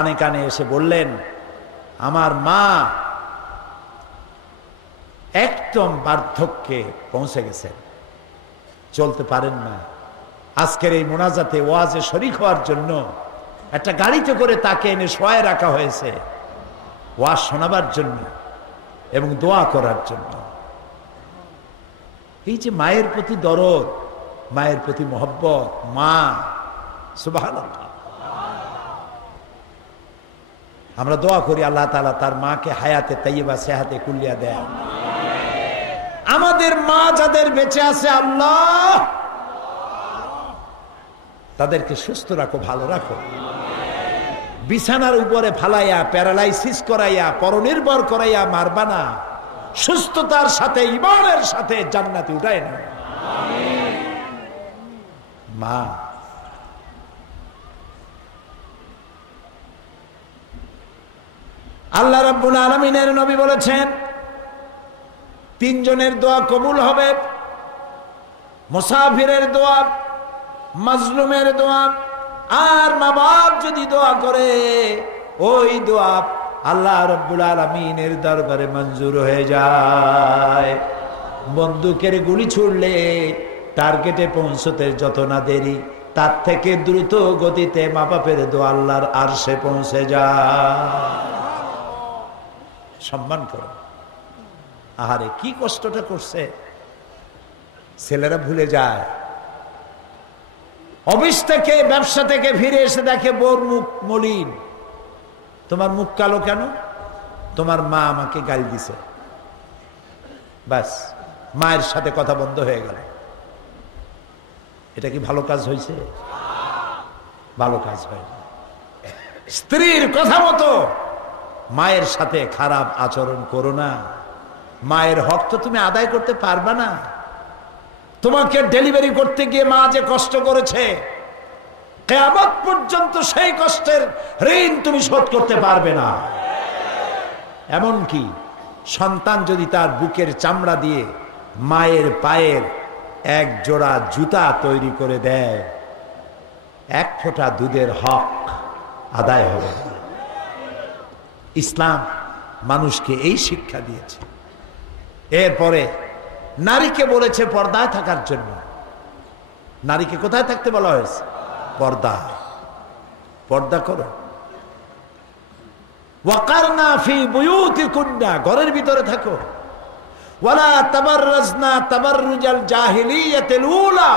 কানে কানে এসে বললেন, আমার মা একদম বার্ধক্যে পৌঁছে গেছেন, চলতে পারেন না। আজকের এই মোনাজাতে ওয়াজে শরীক হওয়ার জন্য একটা গাড়িতে করে তাকে এনে শোয়ায় রাখা হয়েছে, ওয়াজ শোনাবার জন্য এবং দোয়া করার জন্য। এই যে মায়ের প্রতি দরদ, মায়ের প্রতি মহব্বত, মা সুবহানাল্লাহ। আমরা দোয়া করি আল্লাহ তাআলা তার মাকে হায়াতে তাইয়্যিবা সেহাতে কুল্লিয়া দেয়। আমাদের মা যাদের বেঁচে আছে আল্লাহ তাদেরকে সুস্থ রাখো, ভালো রাখো। বিছানার উপরে ফালাইয়া প্যারালাইসিস করাইয়া পরনির্ভর করাইয়া মারবা না, সুস্থতার সাথে ঈমানের সাথে জান্নাতে উঠায় না। মা আল্লাহ রাব্বুল আলামিনের নবী বলেছেন, তিনজনের দোয়া কবুল হবে, মুসাফিরের দোয়া, মাজলুমের দোয়া, আর মা বাপ যদি দোয়া করে ওই দোয়া আল্লাহ রাব্বুল আলামিনের দরবারে মঞ্জুর হয়ে যায়। বন্দুকের গুলি ছুড়লে টার্গেটে পৌঁছতে যত না দেরি, তার থেকে দ্রুত গতিতে মা বাপের দোয়া আল্লাহর আরশে পৌঁছে যায়। সম্মান করো। আহারে কি কষ্টটা করছে, ছেলেরা ভুলে যায়। অফিস থেকে ব্যবসা থেকে ফিরে এসে দেখে বোর মুখ মলিন। তোমার মুখ কালো কেন? তোমার মা আমাকে গালি দিছে। ব্যাস, মায়ের সাথে কথা বন্ধ হয়ে গেল। এটা কি ভালো কাজ হয়েছে? ভালো কাজ হয়নি। স্ত্রীর কথা মতো মায়ের সাথে খারাপ আচরণ করো না। মায়ের হক তো তুমি আদায় করতে পারবে না। তোমাকে ডেলিভারি করতে গিয়ে মা যে কষ্ট করেছে, কিয়ামত পর্যন্ত সেই কষ্টের ঋণ তুমি শোধ করতে পারবে না। এমনকি সন্তান যদি তার বুকের চামড়া দিয়ে মায়ের পায়ের এক জোড়া জুতা তৈরি করে দেয়, এক ফোঁটা দুধের হক আদায় হবে না। ইসলাম মানুষকে এই শিক্ষা দিয়েছে। এরপরে নারীকে বলেছে পর্দায় থাকার জন্য। নারীকে কোথায় থাকতে বলা হয়েছে? পর্দা। পর্দা করো। ওয়াকারনা ফি বুয়ুতিকুন্না, ঘরের ভিতরে থাকো। ওয়ালা তাবাররাজনা তাবাররুজাল জাহিলিয়াতিল উলা,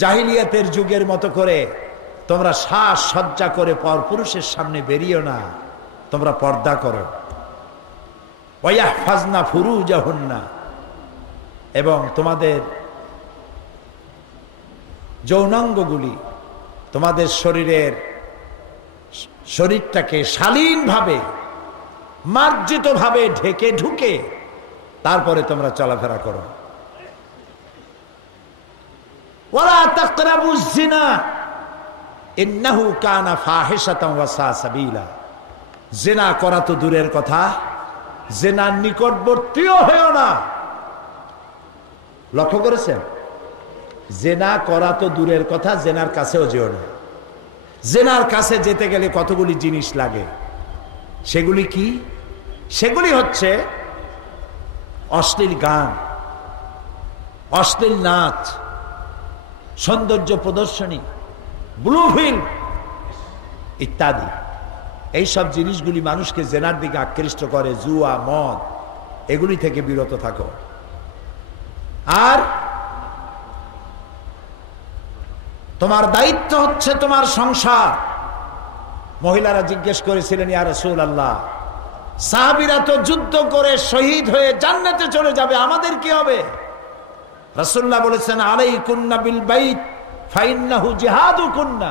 জাহিলিয়াতের যুগের মতো করে তোমরা সাজ সজ্জা করে পরপুরুষের সামনে বেরিও না, তোমরা পর্দা করো। ওয়াহফাজনা ফুরুজাহুন্না, এবং তোমাদের যৌনাঙ্গগুলি, তোমাদের শরীরটাকে শালীনভাবে মার্জিতভাবে ঢেকে ঢুকে তারপরে তোমরা চলাফেরা করো। ওয়ালা তাকরাবুজ জিনা ইন্নাহু কানা ফাহিশাতান ওয়া সা সাবিলা, জিনা করা তো দূরের কথা, জিনার নিকটবর্তীও হয়ো না। লক্ষ্য করেছেন? জিনা করা তো দূরের কথা, জিনার কাছেও যেও না। জিনার কাছে যেতে গেলে কতগুলি জিনিস লাগে। সেগুলি কি? সেগুলি হচ্ছে অশ্লীল গান, অশ্লীল নাচ, সৌন্দর্য প্রদর্শনী, ব্লু ফিল্ম ইত্যাদি। এইসব জিনিসগুলি মানুষকে জেনার দিকে আকৃষ্ট করে। জুয়া, মদ, এগুলি থেকে বিরত থাকো। আর তোমার দায়িত্ব হচ্ছে তোমার সংসার। মহিলারা জিজ্ঞেস করেছিলেন, ইয়া রাসূলুল্লাহ, সাহাবীরা তো যুদ্ধ করে শহীদ হয়ে জান্নাতে চলে যাবে, আমাদের কি হবে? রাসূলুল্লাহ বলেছেন, আলাইকুন্না বিল বাইত ফাইন্নাহু জিহাদুকুন্না,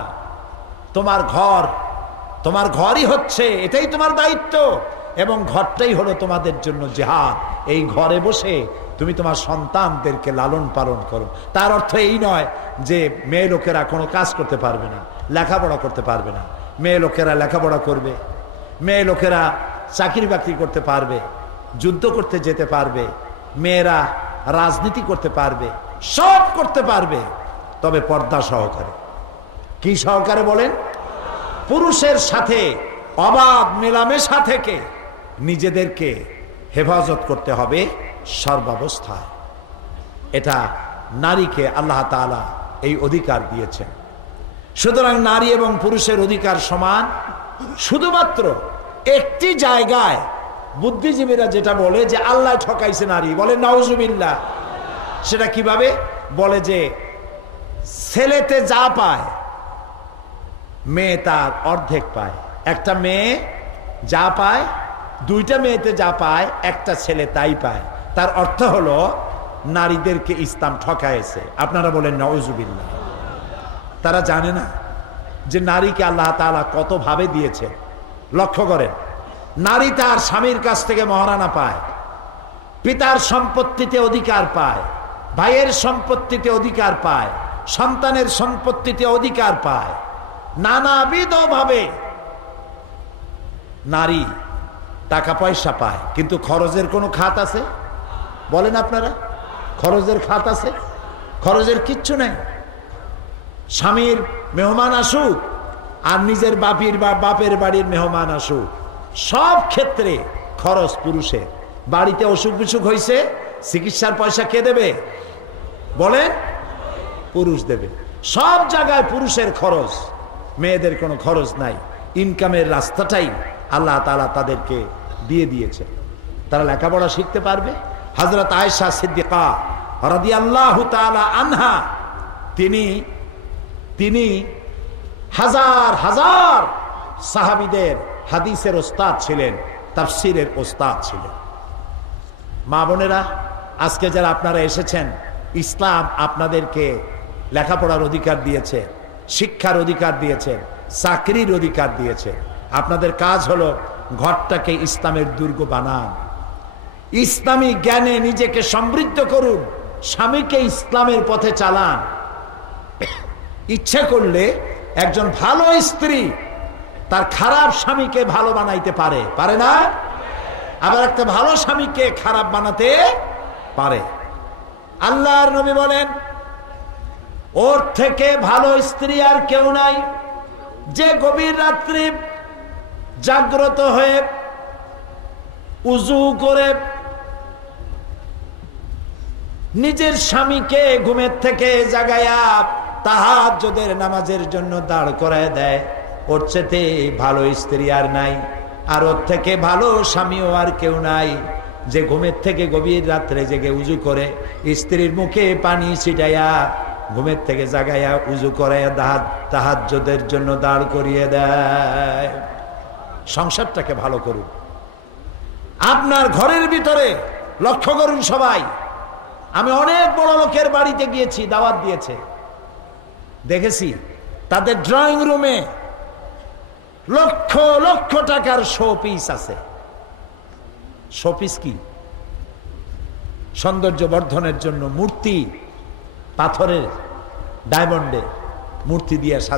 তোমার ঘরই হচ্ছে, এটাই তোমার দায়িত্ব, এবং ঘরটাই হলো তোমাদের জন্য জিহাদ। এই ঘরে বসে তুমি তোমার সন্তানদেরকে লালন পালন করো। তার অর্থ এই নয় যে মেয়ে লোকেরা কোনো কাজ করতে পারবে না, লেখাপড়া করতে পারবে না। মেয়ে লোকেরা লেখাপড়া করবে, মেয়ে লোকেরা চাকরি বাকরি করতে পারবে, যুদ্ধ করতে যেতে পারবে, মেয়েরা রাজনীতি করতে পারবে, সব করতে পারবে, তবে পর্দা সহকারে। কি সহকারে বলেন? পুরুষের সাথে অবাধ মেলামেশা থেকে নিজেদেরকে হেফাজত করতে হবে সর্বাবস্থায়। এটা নারীকে আল্লাহ তাআলা এই অধিকার দিয়েছেন। সুতরাং নারী এবং পুরুষের অধিকার সমান। শুধুমাত্র একটি জায়গায় বুদ্ধিজীবীরা যেটা বলে যে আল্লাহ ঠকাইছে নারী, বলে নাউজুবিল্লাহ। সেটা কিভাবে বলে? যে ছেলেতে যা পায় মেয়ে তার অর্ধেক পায়। একটা মেয়ে যা পায়, দুইটা মেয়েতে যা পায় একটা ছেলে তাই পায়। তার অর্থ হলো নারীদেরকে ইসলাম ঠকাইছে। আপনারা বলেন নাউজুবিল্লাহ। তারা জানে না যে নারীকে আল্লাহ তাআলা কত ভাবে দিয়েছে। লক্ষ্য করেন, নারী তার স্বামীর কাছ থেকে মহারানা পায়, পিতার সম্পত্তিতে অধিকার পায়, ভাইয়ের সম্পত্তিতে অধিকার পায়, সন্তানের সম্পত্তিতে অধিকার পায়। নানাবিধভাবে নারী টাকা পয়সা পায়। কিন্তু খরচের কোনো খাত আছে? বলেন আপনারা, খরচের খাত আছে? খরচের কিচ্ছু নাই। স্বামীর মেহমান আসুক আর নিজের বাপের বাড়ির মেহমান আসুক, সব ক্ষেত্রে খরচ পুরুষের। বাড়িতে অসুখ বিসুখ হয়েছে, চিকিৎসার পয়সা কে দেবে? বলেন, পুরুষ দেবে। সব জায়গায় পুরুষের খরচ, মেয়েদের কোনো খরচ নাই। ইনকামের রাস্তাটাই আল্লাহ তাআলা তাদেরকে দিয়ে দিয়েছে। তারা লেখাপড়া শিখতে পারবে। হযরত আয়েশা সিদ্দিকা রাদিয়াল্লাহু তাআলা আনহা, তিনি হাজার হাজার সাহাবীদের হাদিসের ওস্তাদ ছিলেন, তাফসীরের ওস্তাদ ছিলেন। মা বোনেরা, আজকে যারা আপনারা এসেছেন, ইসলাম আপনাদেরকে লেখাপড়ার অধিকার দিয়েছে, শিক্ষার অধিকার দিয়েছে, চাকরির অধিকার দিয়েছে। আপনাদের কাজ হলো ঘরটাকে ইসলামের দুর্গ বানান, ইসলামী জ্ঞানে নিজেকে সমৃদ্ধ করুন, স্বামীকে ইসলামের পথে চালান। ইচ্ছে করলে একজন ভালো স্ত্রী তার খারাপ স্বামীকে ভালো বানাইতে পারে, পারে না? আবার একটা ভালো স্বামীকে খারাপ বানাতে পারে। আল্লাহর নবী বলেন, ওর থেকে ভালো স্ত্রী আর কেউ নাই, যে গভীর রাত্রি জাগ্রত হয়ে উযু করে নিজের স্বামীকে ঘুমের থেকে জাগায়া তাহাজ্জুদের নামাজের জন্য দাঁড় করায় দেয়। ওর চেয়ে ভালো স্ত্রী আর নাই, আর ওর থেকে ভালো স্বামীও আর কেউ নাই, যে ঘুমের থেকে গভীর রাত্রে জেগে উযু করে স্ত্রীর মুখে পানি ছিটাইয়া ঘুমের থেকে জাগাইয়া উযু করাইয়া তাহাজ্জুদের জন্য দাঁড় করিয়ে দেয়। সংসারটাকে ভালো করুন। আপনার ঘরের ভিতরে লক্ষ্য করুন সবাই। আমি অনেক বড় লোকের বাড়িতে গিয়েছি, দাওয়াত দিয়েছে, দেখেছি তাদের ড্রয়িং রুমে লক্ষ লক্ষ টাকার শোপিস আছে। শোপিস কি? সৌন্দর্য বর্ধনের জন্য মূর্তি, পাথরের, ডায়মন্ডের মূর্তি দিয়ে সাজা।